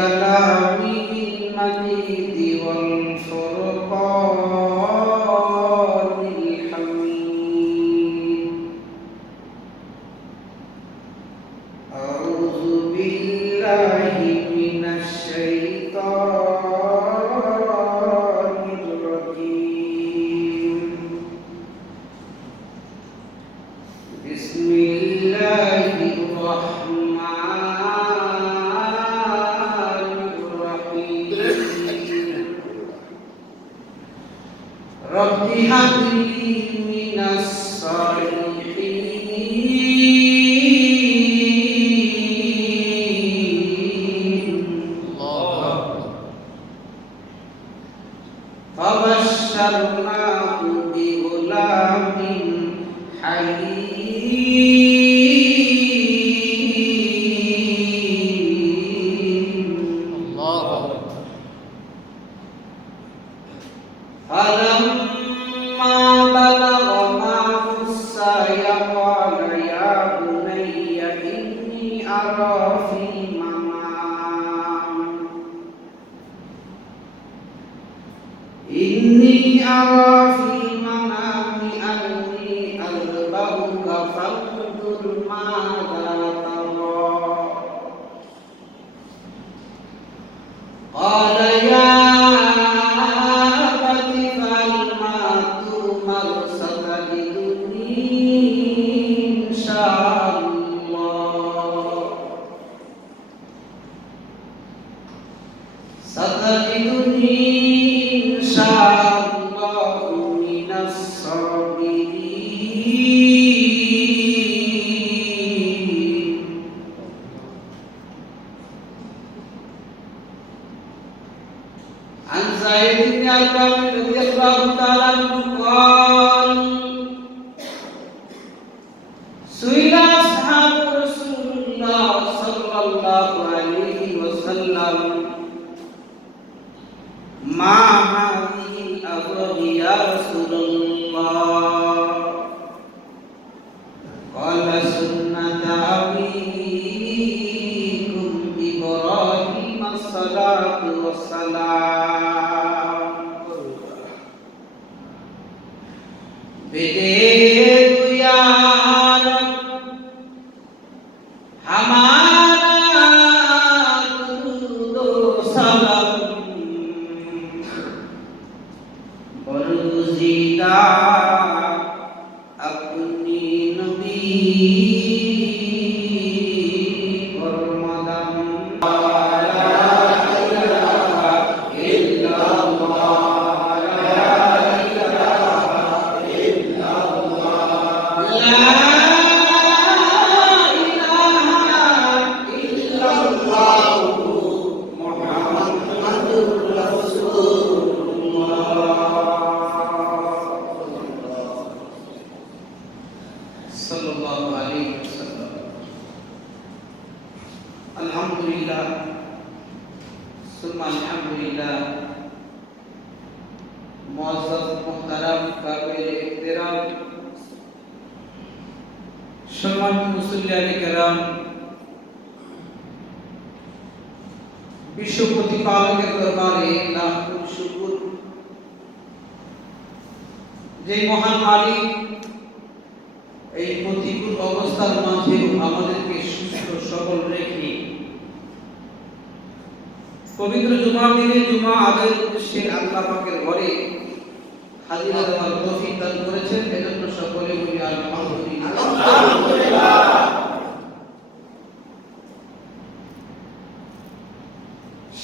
كلام المجيد والفرقان الحميد أعوذ بالله من الشيطان الرجيم بسم الله الرحمن الرحيم رب هب لي من الصالحين فبشرناه بغلام حليم فلما بلغ معه السعي قال يا بني إني أرى في المنام أني أذبحك فانظر ماذا ترى قال يا أبت افعل ما تؤمر ستجدني إن شاء الله إن شاء الله من الصابرين عن زيد بن أرقم رضي الله تعالى عنه قال سئل أصحاب رسول الله صلى الله عليه وسلم ما هذه الأبواب يا رسول الله قال سنة أبيكم إبراهيم الصلاة والسلام بديت يا رب हमारा दुरूदो सलाम बरगुज़ीदा अपनी नबी फरमादम सल्लल्लाहु अलैहि वसल्लम अल्हम्दुलिल्लाह सुम्मा अल्हम्दुलिल्लाह मुअज़्ज़ज़ मुहतरम काबिल इहतिराम सम्मानित मुसल्लियाने किराम विश्व प्रतिपालकेर दरबारे लाखो शुक्र যে মহান মালিক এই প্রতিকূল অবস্থার মাঝেও আমাদেরকে সুস্থ সবল রেখে পবিত্র জুমার দিনে জুমা আদায়ের উদ্দেশ্যে আল্লাহ পাকের ঘরে হাজির হওয়ার তৌফিক দান করেছেন এজন্য সকলে বলি আলহামদুলিল্লাহ।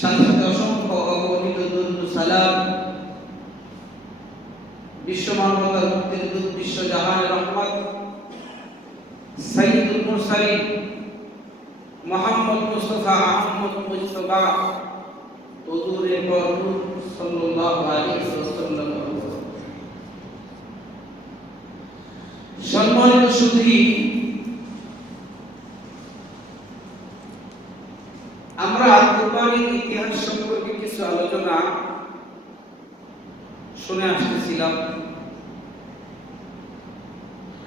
সাথে অসংখ্য অগণিত দরুদ সালাম বিশ্ব মানবতার মুক্তির দূত বিশ্ব জাহানের রহমত সাইয়্যিদুল মুরসালিন মুহাম্মদ মুস্তাফা আহমদ মুজতবা হুজুরে পাক সাল্লাল্লাহু আলাইহি ওয়াসাল্লাম সম্মানিত সুধী আমরা কুরবানির ইতিহাস সম্পর্কে কিছু আলোচনা শুনে আসতেছিলাম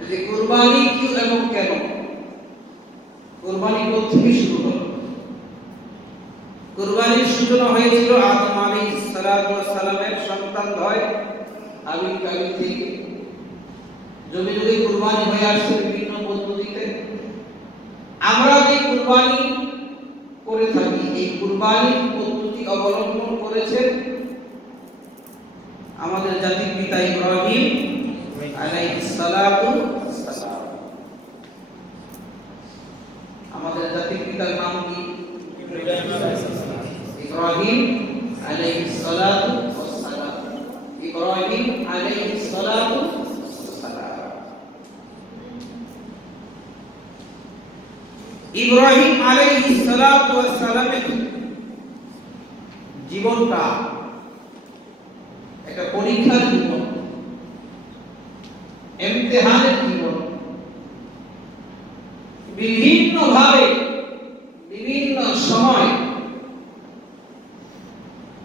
যে কুরবানি কি এবং কেন কুরবানি কোথা থেকে শুরু হলো কুরবানির সূচনা হয়েছিল আদম আলাইহিস সালাতু ওয়াস সালামের সন্তানদ্বয় হাবিল কাবিল থেকে। যুগে যুগে কুরবানি হয়ে আসছে বিভিন্ন পদ্ধতিতে। আমরা যে কুরবানি করে থাকি, এই কুরবানির পদ্ধতি অবলম্বন করেছেন আমাদের জাতির পিতা ইব্রাহিম আলাইহিস সালাতু ওয়াস সালাম। আমাদের জাতির পিতার নাম কি? ইব্রাহিম আলাইহিস সালাতু ওয়াস সালাম। ইব্রাহিম আলাইহিস সালাতু ওয়াস সালাম। ইব্রাহিম আলাইহিস সালাতু ওয়াস সালামের জীবনটা একটা পরীক্ষার জীবন, ইমতিহানের জীবন। বিভিন্ন ভাবে বিভিন্ন সময়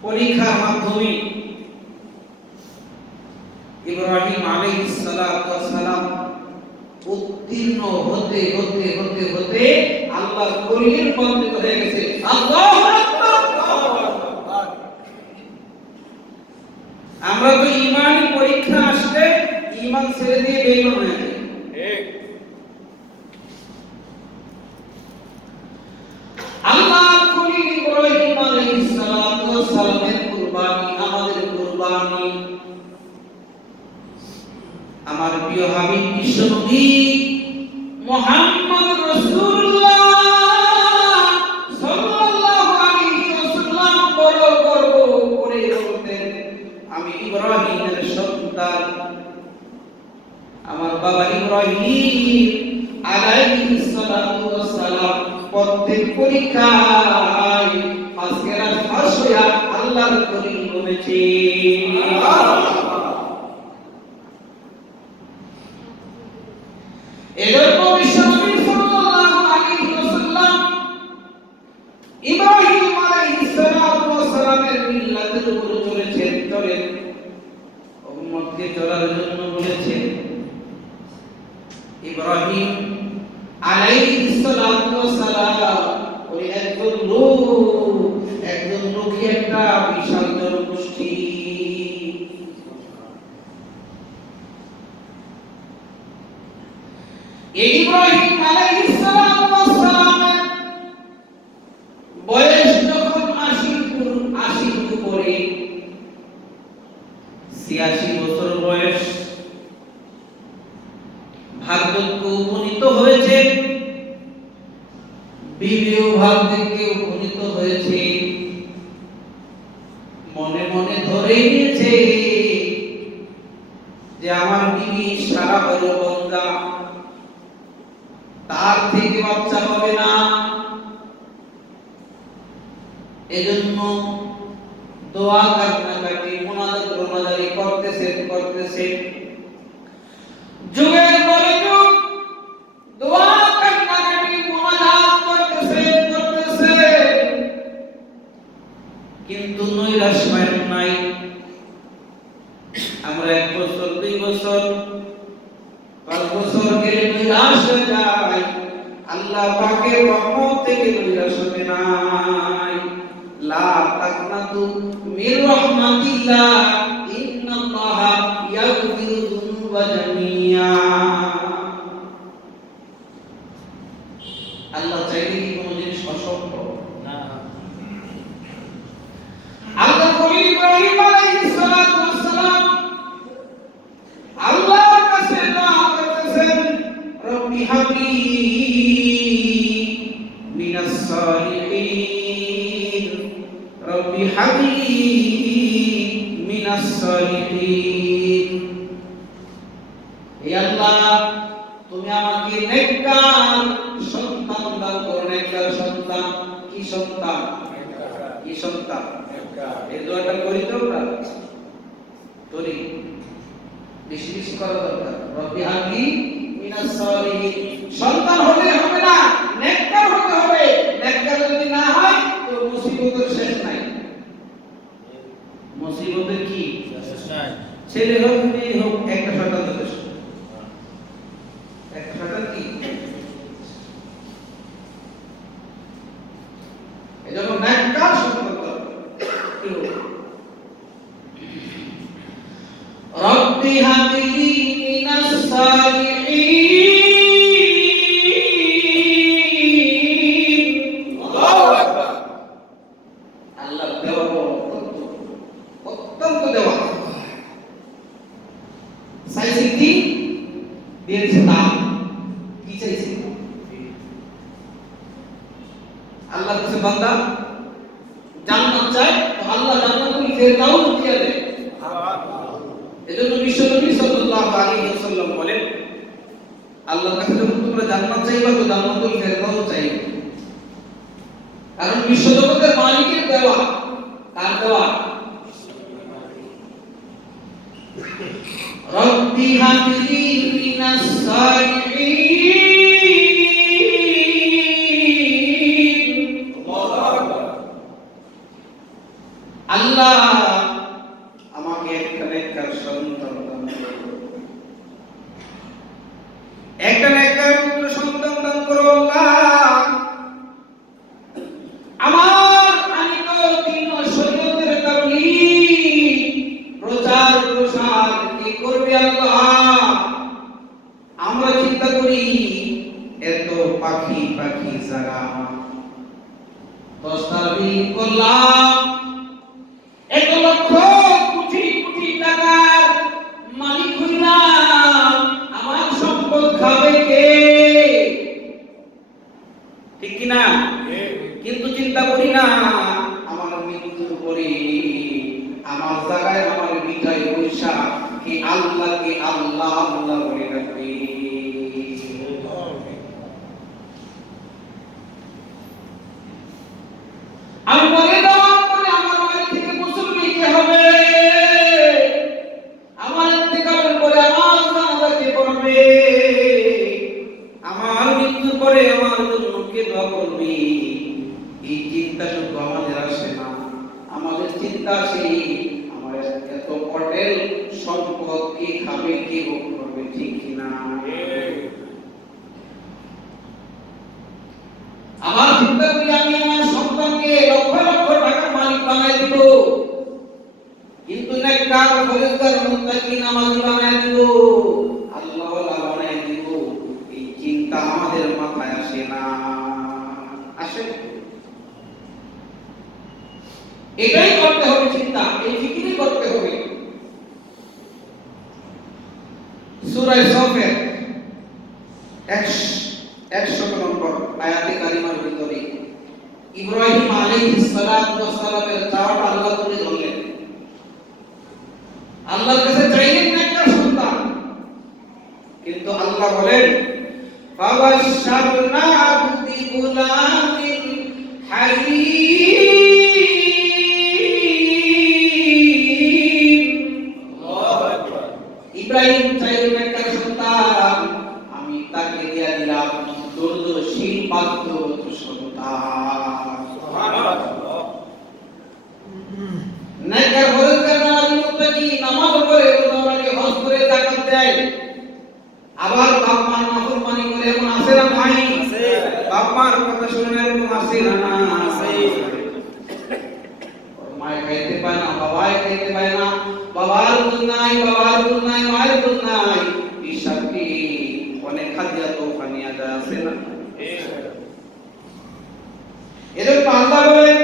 পরীক্ষার মাধ্যমে ইব্রাহিম আলাইহিস সালাতু ওয়াস সালাম উত্তীর্ণ হতে হতে হতে হতে আল্লাহর কলিমের পথে হয়ে গেছে। আল্লাহু আকবার। আমরা তো ঈমানি পরীক্ষা আসলে ঈমান ছেড়ে দিয়ে বেঈমান হয়ে যাই। ঠিক। আল্লাহর কলিম ইব্রাহিম আলাইহিস সালাতু ওয়াস সালামের কুরবানি আমাদের কুরবানি। আমার প্রিয় হাবিব বিশ্বনবী মুহাম্মদ রাসূলুল্লাহ সাল্লাল্লাহু আলাইহি ওয়াসাল্লাম বড় গর্ব করে বলতেন, আমি ইব্রাহিমের সন্তান। আমার বাবা ইব্রাহিম আলাইহিস সালাতু ওয়াস সালাম প্রত্যেক পরীক্ষায় আজকেরা ফাঁস হইয়া আল্লাহর কলিম বলেছে। এজন্য বিশ্বনবী সাল্লাল্লাহু আলাইহি ওয়াসাল্লাম ইব্রাহিম আলাইহিস সালাতু ওয়াস সালামের মিল্লাতের উপর চলেছেন, চলেন উম্মতকে চলার জন্য বলেছেন। ইব্রাহিম আলাইহিস সালাতু ওয়াস সালাম ওই একজন লোক একটা বিশাল জনগোষ্ঠী। ইব্রাহিম আলাইহিস সালাতু ওয়াস সালামের বয়স যখন 80 উপরে, 86 বছর বয়স, ভাগ্যকে উপনীত হয়েছে, বিবিও ভাগ্যকে উপনীত হয়েছে। মনে মনে ধরে নিয়েছে যে আমার বিবি সারা হলো বন্ধা, তার থেকে বাচ্চা হবে না। এজন্য দোয়া কান্নাকাটি মুনাজাত রোনাজারি করতেছে। যুগের পরে যুগ দোয়া কান্নাকাটি মুনাজাত করতেছে, কিন্তু নৈরাশ নাই। আমরা 1 বছর 2 বছর 5 বছর গেলে নৈরাশ হয়ে যায়। আল্লাহ পাকের রহমত থেকে নৈরাশ হতে নাই। লা তাকনাতু মির রাহমাতিল্লাহ ইন্নাল্লাহা ইয়াগফিরু যুনুবা জামিয়া। আল্লাহ চাইলে কি কোনো জিনিস অসম্ভব না? আল্লাহ কলিম ইব্রাহিম আলাইহিস সালাতু ওয়াস সালাম আল্লাহর কাছে দোয়া করতেছেন, রব্বি হাবলি মিনাস সালিহিন, রব্বি হাবলি মিনাস সালিহিন। হে আল্লাহ, তুমি আমাকে নেককার সন্তান দান করো। নেককার সন্তান কি সন্তান? কি সন্তান? এই দোয়াটা করি তো আমরা করি, বেশি বেশি করা দরকার। রব্বি হাবলি মিনাস সালিহিন। সন্তান হলে হবে না, নেককার হতে হবে। নেককার যদি না হয় তো মুসিবতের শেষ নাই। মুসিবতের কি শেষ নাই? ছেলে হোক মেয়ে হোক, একটা সন্তান যথেষ্ট। একটা সন্তান কি? এজন্য নেককার আল্লাহর কাছে বান্দা জান্নাত চায়, তো আল্লাহ জান্নাতুল ফেরদাউস দিয়ে দেয়। এজন্য বিশ্বনবী সাল্লাল্লাহু আলাইহি ওয়াসাল্লাম বলেন, আল্লাহর কাছে যখন তোমরা জান্নাত চাইবা তো জান্নাতুল ফেরদাউস চাইবে। কারণ বিশ্বজগতের মালিকের দেওয়া, কার দেওয়া? রব্বি হাবলি মিনাস সালিহিন। আল্লাহ আমাকে একটা নেককার সন্তান দান করো, একটা নেককার পুত্র সন্তান দান করো আল্লাহ। আমি তো তিন শরীয়তের তাবলীগ প্রচার প্রসার কি করবে আল্লাহ। আমরা চিন্তা করি এত পাখি পাখি জায়গা, 10টা বিল্ডিং করলাম, 1 লক্ষ কোটি কোটি টাকার মালিক হইলাম, আমার সম্পদ খাবে কে? ঠিক কি না? কিন্তু চিন্তা করি না আমার মৃত্যুর পরে আমার জায়গায় আমার বিদায় পয়সা কি আল্লাহকে আল্লাহ আল্লাহ বলে রাখবে। আমি বলে দেওয়ার পরে আমার বাড়ি থেকে গোসল নিতে হবে, আমার ইন্তেকালের পরে আমার জানাজা কে পড়বে, আমার মৃত্যুর পরে আমার জন্য কে দোয়া করবে, এই চিন্তা শুধু আমাদের আসে না। আমাদের চিন্তা আসে আমার এত হোটেল সম্পদ কে খাবে, কে ভোগ করবে, ঠিক কিনা? আমার চিন্তা করি আমি আমার সন্তানকে লক্ষ লক্ষ টাকার মালিক বানাই দিব, কিন্তু নেককার ফরেজগার মুত্তাকি নামাজি বানাই দিব, আল্লাহওয়ালা বানাই দিব, এই চিন্তা আমাদের মাথায় আসে না। আসে? এটাই করতে হবে, চিন্তা এই ফিকিরই করতে হবে। সূরা সফের 100 নম্বর আয়াতে কারিমার ভিতরে ইব্রাহিম আলাইহিস সালাতু ওয়াস সালামের চাওয়াটা আল্লাহ তুলে ধরলেন। আল্লাহর কাছে চাইলেন একটা সন্তান, কিন্তু আল্লাহ বলেন ফাবাশশারনাহু বিগুলামিন হালিম। ইব্রাহিম চাইলেন একটা সন্তান, আমি তাকে দিয়া দিলাম দুর্দশীল পাত্রবত সন্তান। সুবহানাল্লাহ। নেককার ফরেজগার নামাজি মুত্তাকি নামাজ পড়ে, রোজা রাখে, হজ করে, যাকাত দেয়, আবার বাপ মার নাফরমানি করে, এমন আছে না নাই? আছে। বাপ মার কথা শুনে এরকম আছে না? আছে। মায়ের খাইতে পায় না, বাবাই খাইতে পায় না, বাবার বুঝ নাই, মায়ের বুঝ নাই, ইশাকি অনেক খাদিয়া তোফা নিয়ে যায়, আছে না? এরকম আল্লাহ বলেন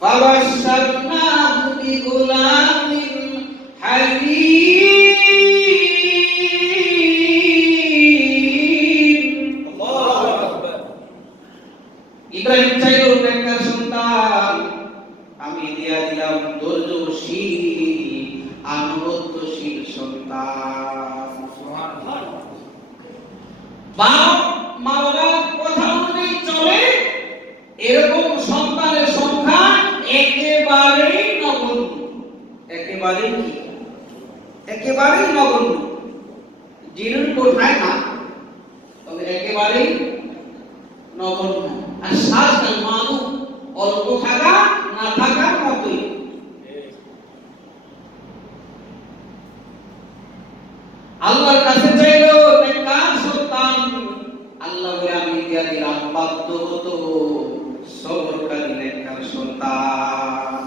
ফাবাশশারনাহু বিগুলামিন হালিম। আল্লাহু আকবার। ইব্রাহিম চাইলো নেককার সন্তান, আমি দিয়া দিলাম ধৈর্যশীল আনুগত্যশীল সন্তান। সুবহানাল্লাহ। বাপ মা বাবার কথা অনুযায়ী চলে, এরকম সন্তানের সংখ্যা একেবারেই নগণ্য। একেবারেই কি? একেবারেই নগণ্য। জিরোর কোঠায় না, তবে একেবারেই নগণ্য। আর সাজকাল মানুষ অল্প থাকা না থাকার মতোই। আল্লাহর কাছে চাইলো নেককার সন্তান, আল্লাহ বলে আমি দিয়া দিলাম বাধ্যগত সবরকারী নেককার সন্তান।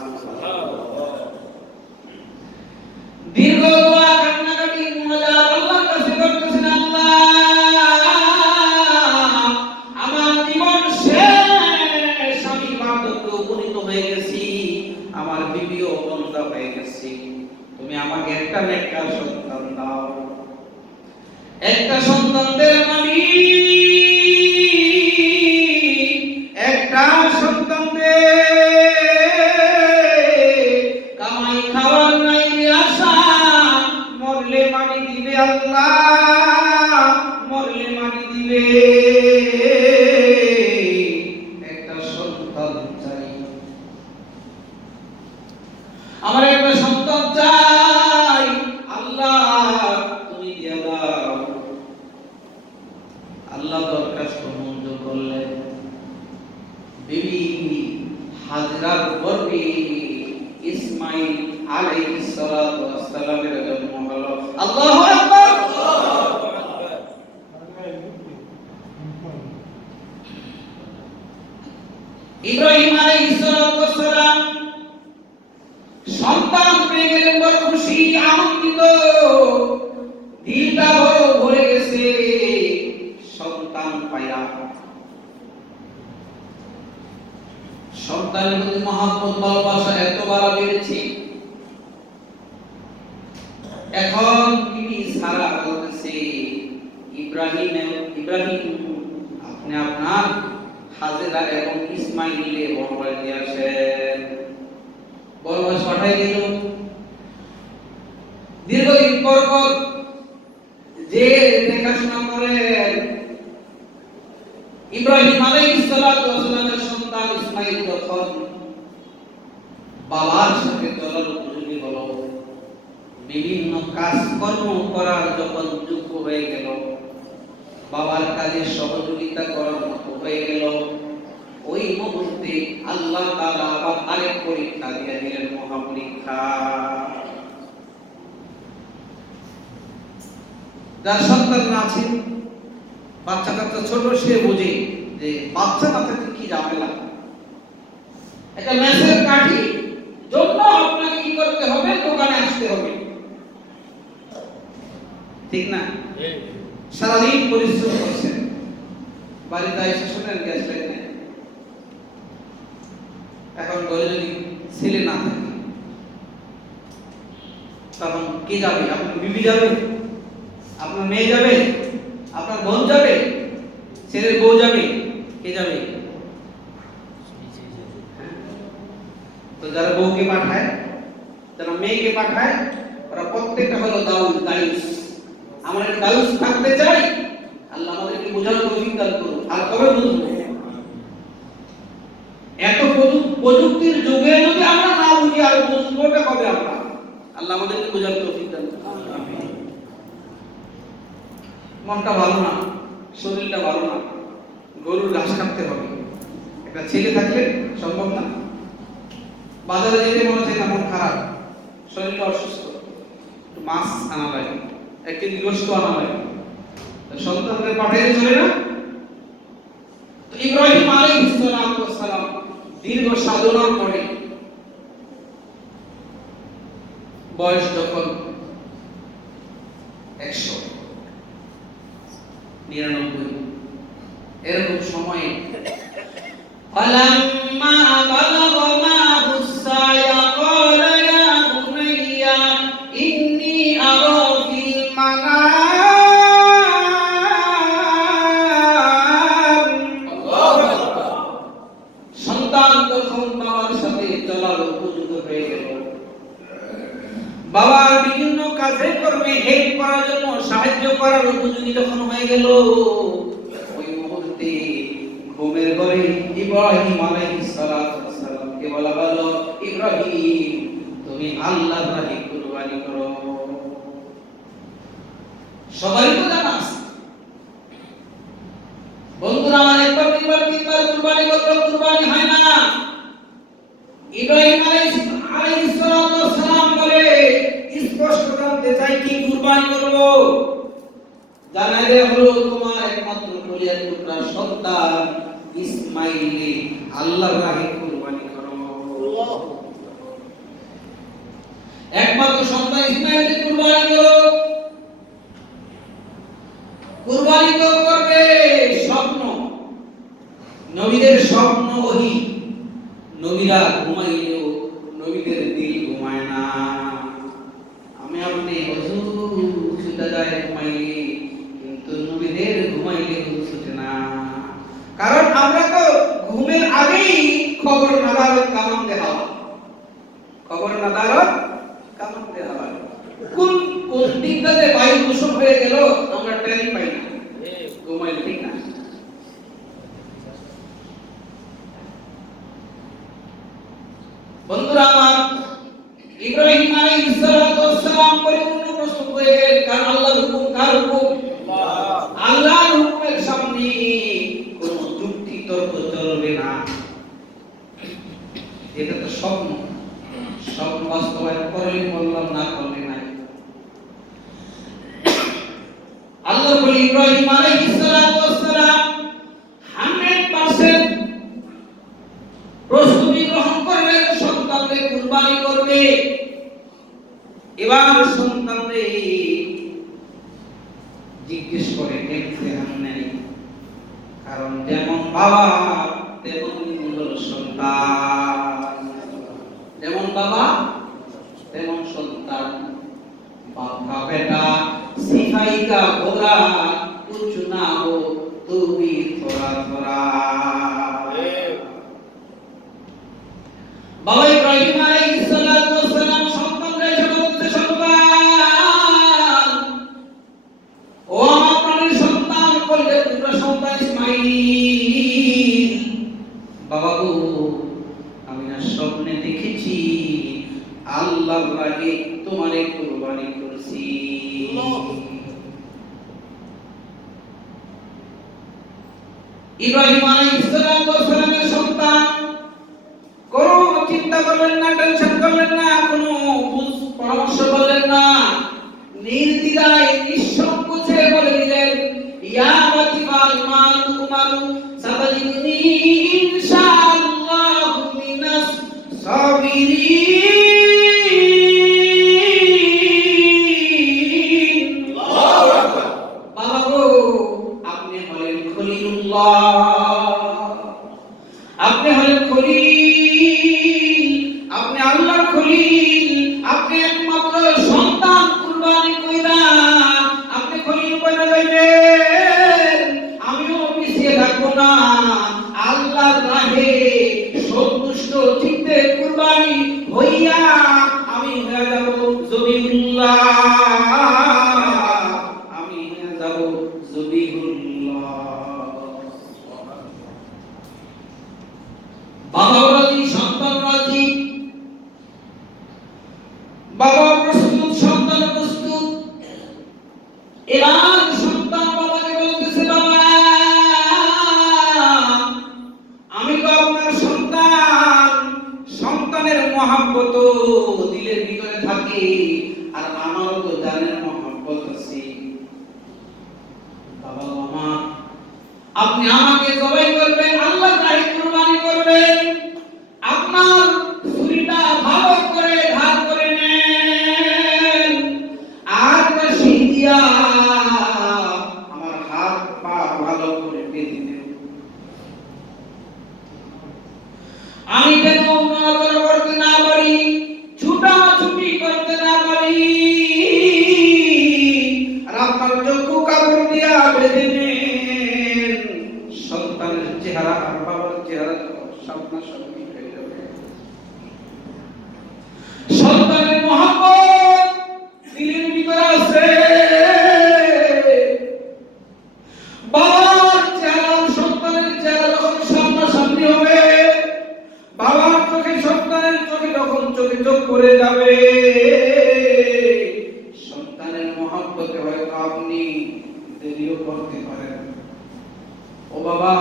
দীর্ঘ দোয়া কান্নাকাটি মুনাজাত আল্লাহর কাছে করতেছেন, আল্লাহ আমার জীবন শেষ, আমি বার্ধক্যে উপনীত হয়ে গেছি, আমার বিবিও বন্ধা হয়ে গেছি, তুমি আমাকে একটা নেককার সন্তান দাও। একটা সন্তানদের মালিক, এক বিবি হাজরার গর্ভে ইসমাঈল আলাইহিস সালাতু ওয়াস সালামের জন্ম হলো। আল্লাহু আকবার। ইব্রাহিম আলাইহিস সালাতু ওয়াস সালাম সন্তান পেয়ে গেলেন, বড় খুশি, আনন্দিত, দিলটা ভরে গেছে সন্তান পায়া। সন্তানের প্রতি মহব্বত, ভালোবাসা এত বাড়া বেড়েছে। এখন বিবি সারা বলতেছে, ইব্রাহিম আপনি আপনার হাজেরা এবং ইসমাঈলকে বনবাসে দিয়ে আসেন। বনবাস পাঠাই দিল। দীর্ঘদিন পর যে দেখাশোনা করেন ইব্রাহিম আলাইহিস সালাতু ওয়াস সালামের সন্তান ইসমাঈল যখন বাবার সাথে চলার উপযোগী হলো, বিভিন্ন কাজকর্ম করার যখন যোগ্য হয়ে গেল, বাবার কাজে সহযোগিতা করার মতো হয়ে গেল, ওই মুহূর্তে আল্লাহ তাআলা আবার আরেক পরীক্ষা দিয়ে দিলেন, মহাপরীক্ষা। যার সন্তান আছে, বাচ্চা কাচ্চা ছোট, সে বোঝে যে বাচ্চা কাচ্চাকে কি ঝামেলা। একটা মেসের কাঠি জন্য আপনাকে কি করতে হবে, দোকানে আসতে হবে, ঠিক না? সারাদিন পরিশ্রম করছেন, বাড়িতে এসে শুনেন গ্যাস লাইন নেই। এখন ঘরে যদি ছেলে না থাকে, তখন কে যাবে? আপনার বিবি যাবে, আপনার মেয়ে যাবে, আপনার বোন যাবে, ছেলের বউ যাবে, কে যাবে? তো যারা বউকে পাঠায়, যারা মেয়েকে পাঠায়, ওরা প্রত্যেকটা হলো দাউস। আমরা দাউস থাকতে চাই, আল্লাহ আমাদেরকে বোঝার তৌফিক দান করুন। আর কবে বুঝবো? এত প্রযুক্তির যুগে যদি আমরা না বুঝি, আর বুঝবোটা কবে আমরা? আল্লাহ আমাদেরকে বোঝার তৌফিক দান করুন। মনটা ভালো না, শরীরটা ভালো না, গরুর ঘাস কাটতে হবে। একটা ছেলে থাকলে সম্ভব না। বাজারে যেতে মনে হচ্ছে না, মন খারাপ, শরীরটা অসুস্থ, মাছ আনা লাগে, একটি গোশত আনা লাগে, সন্তানদের পাঠিয়ে চলে না। তো ইব্রাহিম আলাইহিস সালাম দীর্ঘ সাধনার পরে বয়স যখন 199 এরকম সময়ে ফালাম্মা বালাগা মা'হুস সা'য়া ক্বালা ইয়া বুনাইয়া ইন্নী আরা ফিল মানাম। সন্তান যখন বাবার সাথে চলার উপযুক্ত হয়ে গেল, বাবার বিভিন্ন কাজে কর্মে হেল্প করার জন্য, সাহায্য করার উপযোগী যখন হয়ে গেল, ওই মুহূর্তে ঘুমের ঘরে ইব্রাহিম আলাইহিস সালাতু ওয়াস সালামকে বলা হলো, ইব্রাহিম তুমি আল্লাহর রাহে কুরবানি করো। সবাই তো জানা আছে বন্ধুরা, আমার একবার দুইবার তিনবার কুরবানি করলে কুরবানি হয় না। ইব্রাহিম আলাইহিস সালাতু ওয়াস সালাম বলে, স্পষ্ট জানতে চাই কি কুরবানি করব? জানাই দেয়া হলো, তোমার একমাত্র কলিজার টুকরা সন্তান ইসমাঈলকে আল্লাহর রাহে কুরবানি করো। একমাত্র সন্তান ইসমাঈলকে কুরবানি করো। কুরবানি তো করবে স্বপ্ন, নবীদের স্বপ্ন ওহী। নবীরা ঘুমাইলেও নবীদের দিল ঘুমায় না। আমি আপনি ছুটে যায় ঘুমাইলে, কিন্তু নবীদের ঘুমাইলে ছুটে না। কারণ আমরা তো ঘুমের আগেই খবর নাদারত কামান দেওয়া, খবর নাদারত কামান দেওয়া। কোন কোন দিকটাতে বায়ু দূষণ হয়ে গেল আমরা টেরই পাই না, ঘুমাইলে, ঠিক না? বন্ধুরা আমার, ইব্রাহিম আলাইহিস সালাম পরিপূর্ণ প্রস্তুত হয়ে গেলেন। কারণ আল্লাহর হুকুম, কার হুকুম? আল্লাহর হুকুমের সামনে কোনো যুক্তি তর্ক চলবে না। এটা তো স্বপ্ন, স্বপ্ন বাস্তবায়ন করলে বললাম, না করলে নাই। আল্লাহ বলি ইব্রাহিম আলাইহিস সালাতু ওয়াস সালাম 100% প্রস্তুতি গ্রহণ করলেন, সন্তানকে কুরবানি করবে। এবার সন্তানকে জিজ্ঞেস করে ইমতিহান নেই, কারণ যেমন বাবা তেমন হলো সন্তান, যেমন বাবা তেমন সন্তান। बाप का बेटा सिपाही का घोड़ा कुछ ना हो तू भी थोड़ा थोड़ा। बाबा इब्राहिम अलैहिस सलातु ওয়াস সালাম সন্তানকে বলতে, সন্তান ও আমার প্রাণের সন্তান, কলিজার টুকরা সন্তান ইসমাঈল, বাবা গো আমি না স্বপ্নে দেখেছি আল্লাহর রাহে তোমারে কুরবানি করছি। ইব্রাহিম আলাইহিস সালামের সন্তান কোনো চিন্তা করলেন না, টেনশন করলেন না, কোনো পরামর্শ করলেন না, নির্দ্বিধায় নিঃসংকোচে বলে দিলেন, ইয়া ওয়াতিফাল মাল তুমারু সাতাজিদুনি ইনশাআল্লাহু মিনাস সাবিরিন। আল্লাহু আকবার। বাবা গো আপনি হলেন খলিলুল্লাহ, আপনি হলেন খলিল, আপনি আল্লাহর খলিল, আপনি একমাত্র সন্তান কুরবানি কইরা আপনি খলিল বনে যাইবেন, আমিও পিছিয়ে থাকবো না, আল্লাহর রাহে সন্তুষ্ট চিত্তে কুরবানি হইয়া আমি হয়ে যাব জবিহুল্লাহ, আমি হয়ে যাব জবিহুল্লাহ। বাবা রাজি, সন্তান রাজি, বাবা প্রস্তুত, সন্তান প্রস্তুত। এবার সন্তান বাবাকে বলতেছে, বাবা আমি তো আপনার সন্তান, সন্তানের মহব্বত দিলের ভিতরে থাকে, আর আমারও তো জানের মহব্বত আছে। বাবা আমার আপনি আমাকে জবাই করবেন, আল্লাহর রাহে কুরবানি করবেন, আপনার ছুরিটা ভালো করে ধার করে নেন, আর রশি দিয়া আমার হাত পা ভালো করে বেঁধে দেন, আমি যেন নড়াচড়া করতে না পারি, ছুটাছুটি করতে না পারি, আর আপনার চক্ষু কাপড় দিয়া বেঁধে নেন। সন্তানের চেহারা আর বাবার চেহারা সামনাসামনি হয়ে যাবে। সন্তানের মহব্বত দিলের ভিতরে আছে, বাবার চেহারা সন্তানের চেহারা যখন সামনাসামনি হবে, বাবার চোখে সন্তানের চোখে যখন চোখে চোখ পড়ে যাবে, সন্তানের মহব্বতে হয়তো আপনি দেরিও করতে পারেন। ও বাবা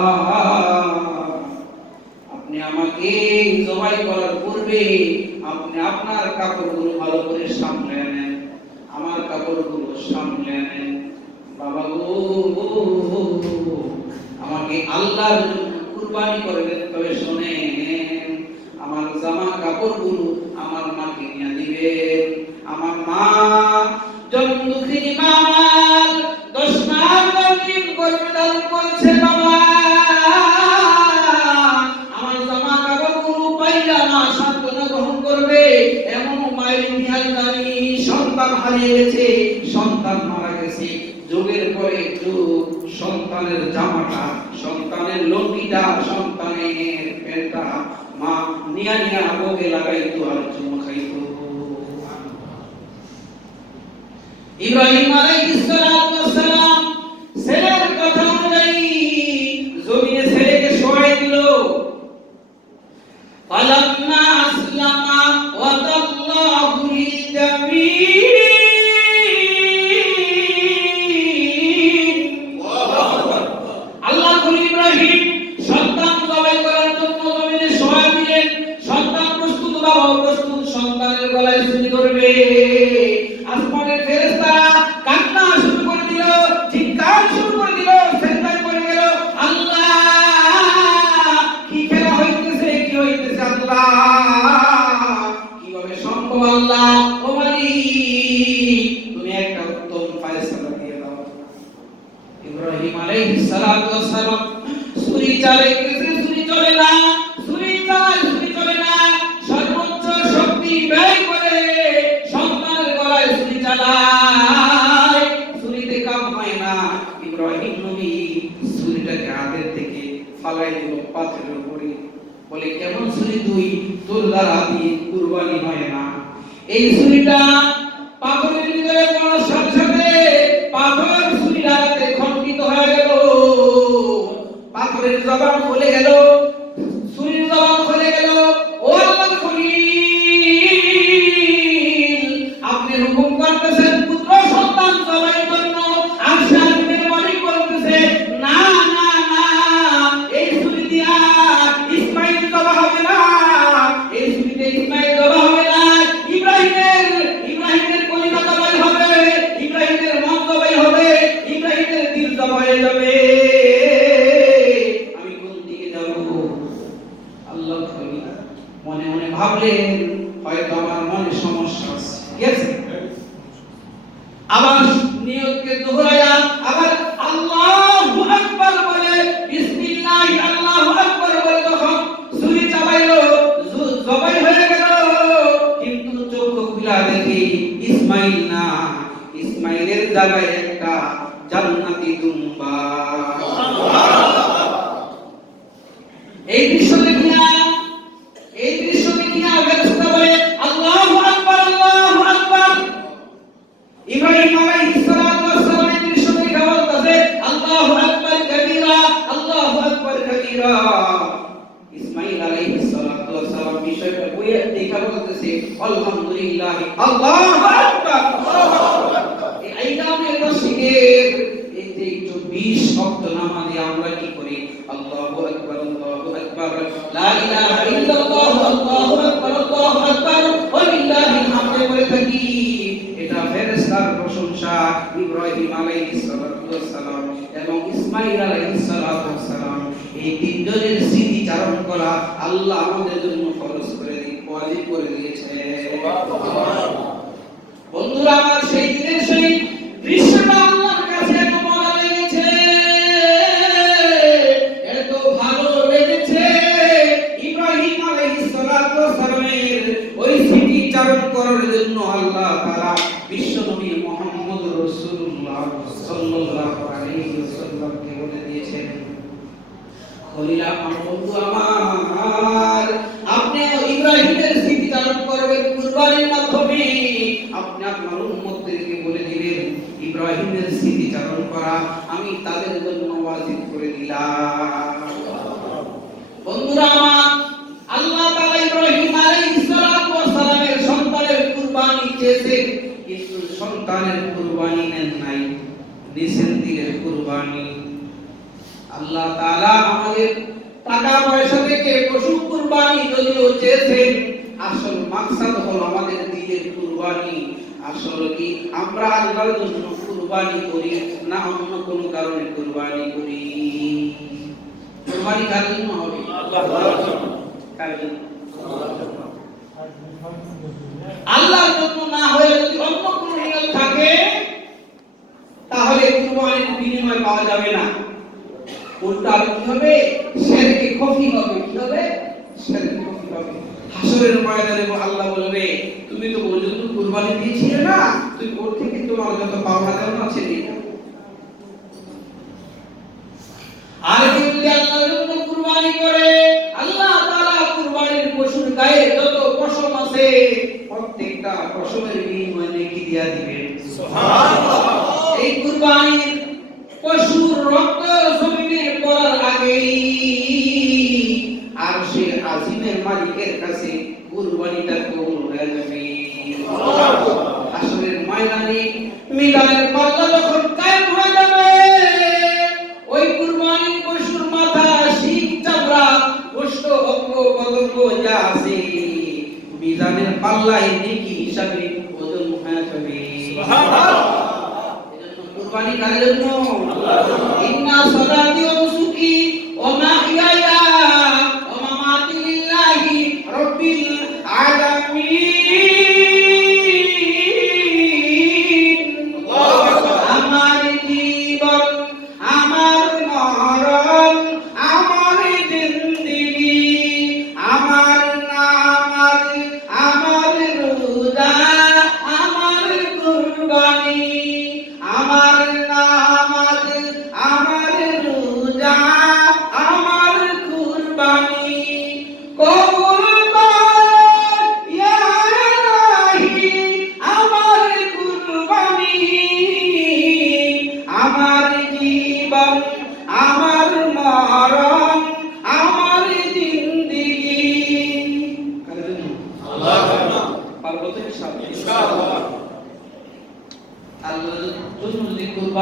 আপনি আমাকে জবাই করার পূর্বে আপনি আপনার কাপড়গুলো ভালো করে সামলে নেন, আমার কাপড়গুলো সামলে নেন। বাবা গো আমাকে আল্লাহর জন্য কুরবানি করবেন, তবে শুনেন আমার জামা কাপড়গুলো আমার মাকে নিয়ে দিবেন। আমার মা জন্ম দুঃখিনী মা 10 মাস দিন গর্ভে ধারণ করেছে, বাবা আমার জামা কাপড়গুলো পাইলা মা সান্ত্বনা গ্রহণ করবে, এমন মায়ের ইতিহাস জানি। সন্তান হারিয়ে গেছে, সন্তান মারা গেছে, যুগের পরে যুগ সন্তানের জামাটা, সন্তানের লুঙ্গিটা, সন্তানের প্যান্টটা মা নিয়া নিয়া বুকে লাগাইতো আর চুমা খাইতো। ইব্রাহিম আলাইহিস সালাতু ওয়াস সালাম ছেলের কথা অনুযায়ী জমিনে ছেলেকে শোয়াই দিল। ফালাম্মা আসলামা ওয়া তাল্লাহু লিল জামিন। আল্লাহ ইব্রাহিম সন্তান জবাই করার জন্য জমিনে শোয়াই দিলেন। সন্তান না, ছুরি চালায় ছুরি চলে না, সর্বোচ্চ শক্তি ব্যয় করে সন্তানের গলায় ছুরি চালায়, ছুরিতে কাম হয় না। ইব্রাহিম নবী ছুরিটাকে হাতের থেকে ফালাই দিল পাথরের উপরে, বলে কেমন ছুরি তুই, তোর দ্বারা দিয়ে কুরবানি হয় না। এই ছুরিটা পাথরের ভিতরে পড়ার সাথে সাথে পাথর ছুরি লাগাতে খণ্ডিত হয়ে গেল, পাথরের জবান খুলে গেল, ছুরির জবান খুলে গেল। ও আল্লাহর খলিল, আপনি হুকুম করতেছেন পুত্র সন্তান জবাইয়ের জন্য, আরশে আজিমের মালিক বলতেছে না না না, এই ছুরি দিয়া ইসমাইল জবা হবে না, এই ছুরিতে ইসমাইল জবা হবে না, ইব্রাহিমের কলিজা জবাই হবে, ইব্রাহিমের মন জবাই হবে, ইব্রাহিমের দিল জবাই হয়ে যাবে। আমি কোন দিকে যাব? আল্লাহ খলিল মনে মনে ভাবলেন হয়তো আমার মনে সমস্যা আছে, ঠিক আছে? আবার নিয়তকে দোহরায়া আবার আল্লাহু আকবার বলে বিসমিল্লাহ আল্লাহু আকবার বলে যখন ছুরি চালাইলো, জবাই হয়ে গেল, কিন্তু চোখ খুলা দেখি ইসমাইল না, ইসমাইলের জায়গায় একটা জান্নাতি দুম্বা। এই দৃশ্য দেখিয়া ফেরেশতা বলে আল্লাহু আকবার আল্লাহু আকবার। ইব্রাহিম আলাইহিস সালাতু ওয়াস সালাম এই দৃশ্য দেখে বলতেছে আল্লাহু আকবার কবীরা আল্লাহু আকবার কবীরা। ইসমাইল আলাইহিস সালাতু ওয়াস সালাম বিষয়টা বইয়ে দেখা বলতেছে আলহামদুলিল্লাহ আল্লাহু আকবার। এই নামে রশিদের এই যে 24 ওয়াক্ত নামাজে আমরা কি করি? আল্লাহু আকবার লা ইলাহা ইল্লাল্লাহ আল্লাহু আকবার ওয়া লিল্লাহিল হামদ বলে থাকি। এটা ফেরেশতার প্রশংসা ইব্রাহিম আলাইহিস সালাতু ওয়াস সালাম এবং ইসমাইল আলাইহিস সালাতু ওয়াস সালাম এই তিনজনের স্মৃতি চারণ করা আল্লাহ আমাদের জন্য ফরজ করে ওয়াজিব করে দিয়েছে। বন্ধুরা আমার, সেই দিনের সেই দৃশ্যটা আল্লাহর কাছে এত মজা লেগেছে, এত ভালো লেগেছে। ইব্রাহিম আলাইহিস সালাতু ওয়াস সালামের ওই স্মৃতি চারণ করার জন্য আল্লাহ তাআলা বিশ্বনবী মুহাম্মদ রাসূলুল্লাহ সাল্লাল্লাহু আলাইহি ওয়াসাল্লামকে বলে দিয়েছেন, খলিল আমার বন্ধু আমার, আপনি ইব্রাহিমের স্মৃতি চারণ করবেন কুরবানির মাধ্যমে। আপনি আপনার উম্মতদেরকে বলে দিবেন ইব্রাহিমের স্মৃতি চারণ করা আমি তাদের জন্য ওয়াজিব করে দিলাম। বন্ধুরা আমার, আল্লাহ তাআলা ইব্রাহিম আলাইহিস সালাতু ওয়াস সালামের সন্তানের কুরবানি চেয়েছেন, কিন্তু সন্তানের কুরবানি নেন নাই, নিছেন দিলের কুরবানি। আল্লাহ তাআলা আমাদের টাকা পয়সা থেকে পশু কুরবানি যদিও চেয়েছেন, আসল মাকসাদ হলো আমাদের দিলের কুরবানি। আসলে কি আমরা আল্লাহর জন্য কুরবানি করি না অন্য কোনো কারণে কুরবানি করি? কুরবানি কার জন্য হবে? আল্লাহর জন্য। কার জন্য? আল্লাহর জন্য না হয়ে যদি অন্য কোনো নিয়ত থাকে তাহলে কুরবানির বিনিময় পাওয়া যাবে না। উল্টা কি হবে? শিরকে খফি হবে। কি হবে? শিরকে খফি হবে। হাসরের ময়দানে আল্লাহ বলবে তুমি তো পর্যন্ত কুরবানি দিয়েছিলে না, তুই ওর থেকে তোমার যত পাওনা দেওয়া আছে দিও। আর কেউ যদি আল্লাহর জন্য কুরবানি করে, আল্লাহ তাআলা কুরবানির পশুর গায়ে যত পশম আছে প্রত্যেকটা পশমের বিনিময়ে নেকি দিয়া দিবেন। সুবহানাল্লাহ। এই কুরবানির পশুর রক্ত জমিনে পড়ার আগেই আরশে আজিমের মালিকের কাছে কুরবানিটা কবুল হয়ে যাবে। আসরের ময়দানে মিলানের পাল্লা যখন কায়েম হয়ে যাবে, ওই কুরবানির পশুর মাথা, শিং, চামড়া, গোশত, অঙ্গ প্রত্যঙ্গ যা আছে মিজানের পাল্লায় নেকি হিসাবে ওজন হয়ে যাবে। সুবহানাল্লাহ। এজন্য কুরবানি কার জন্য? আল্লাহর জন্য। ইন্না সালাতি ওয়া নুসুকি ওয়া মাহইয়ায়া ওয়া মামাতি লিল্লাহি রাব্বিল আলামিন। আমার জীবন, আমার মরণ, আমার জিন্দেগি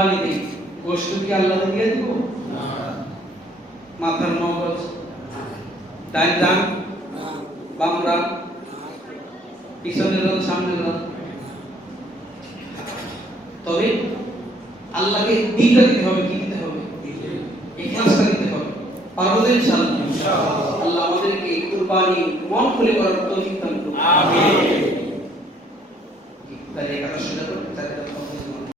কুরবানি দেই, গোশত কি আল্লাহকে দিয়ে দিব? মাথার মগজ, ডান ডান, বাম রান, পিছনের রান, সামনের রান। তবে আল্লাহকে দিলটা দিতে হবে, কি দিতে হবে? ইখলাসটা দিতে হবে। পারবো তো ইনশাআল্লাহ? আল্লাহ আমাদেরকে কুরবানি মন খুলে করার তৌফিক দান করুন।